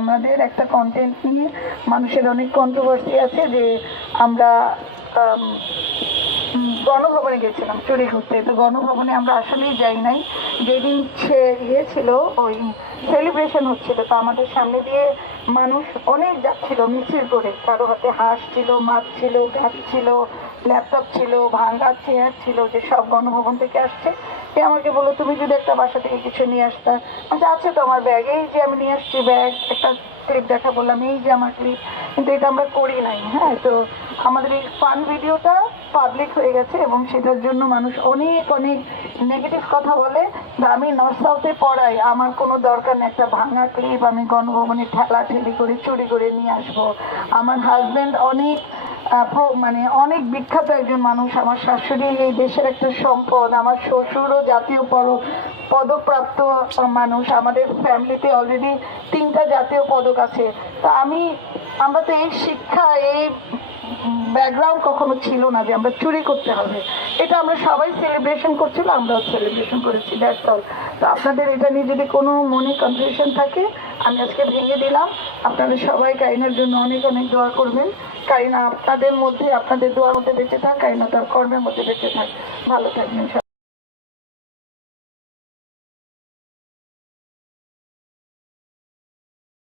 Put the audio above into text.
আমাদের একটা কন্টেন্ট নিয়ে মানুষের অনেক কন্ট্রোভার্সি আছে যে আমরা গণভবনে গেছিলাম চুরি করতে। তো গণভবনে আমরা আসলেই যাই নাই। যেদিন ইয়ে ছিল, ওই সেলিব্রেশন হচ্ছিল, তো আমাদের সামনে দিয়ে মানুষ অনেক যাচ্ছিল মিছিল করে। কারো হাতে হাঁস ছিল, মাছ ছিল, গাছ ছিল, ল্যাপটপ ছিল, ভাঙ্গা চেয়ার ছিল, যে সব গণভবন থেকে আসছে। সে আমাকে বললো, তুমি যদি একটা বাসা থেকে কিছু নিয়ে আসতে। আচ্ছা, আছে তো আমার ব্যাগ, এই যে আমি নিয়ে আসছি ব্যাগ। একটা ক্লিপ দেখা বললাম, এই যে আমার ক্লিপ। কিন্তু এটা আমরা করি নাই। হ্যাঁ, তো আমাদের এই ফান ভিডিওটা পাবলিক হয়ে গেছে এবং সেটার জন্য মানুষ অনেক অনেক নেগেটিভ কথা বলে। আমি নর্থ সাউথে পড়াই, আমার কোনো দরকার নেই একটা ভাঙা ক্লিপ আমি গণভবনে ঠেলাঠেলি করে চুরি করে নিয়ে আসবো। আমার হাজব্যান্ড অনেক মানে অনেক বিখ্যাত একজন মানুষ, আমার শাশুড়ি এই দেশের একটা সম্পদ, আমার শ্বশুরও জাতীয় পদকপ্রাপ্ত মানুষ, আমাদের ফ্যামিলিতে অলরেডি 3টা জাতীয় পদক আছে। তা আমরা তো এই শিক্ষা, এই ব্যাকগ্রাউন্ড কখনো ছিল না যে আমরা চুরি করতে হবে। এটা আমরা সবাই সেলিব্রেশন করছিল, আমরাও সেলিব্রেশন করেছি, দ্যাটস অল। তো আপনাদের এটা নিয়ে যদি কোনো মনে কনফিউশন থাকে, আমি আজকে ভেঙে দিলাম। আপনারা সবাই কারিনার জন্য অনেক অনেক দোয়া করবেন। কারিনা আপনাদের মধ্যে, আপনাদের দোয়ার মধ্যে বেঁচে থাক, কারিনা তার কর্মের মধ্যে বেঁচে থাক। ভালো থাকবেন।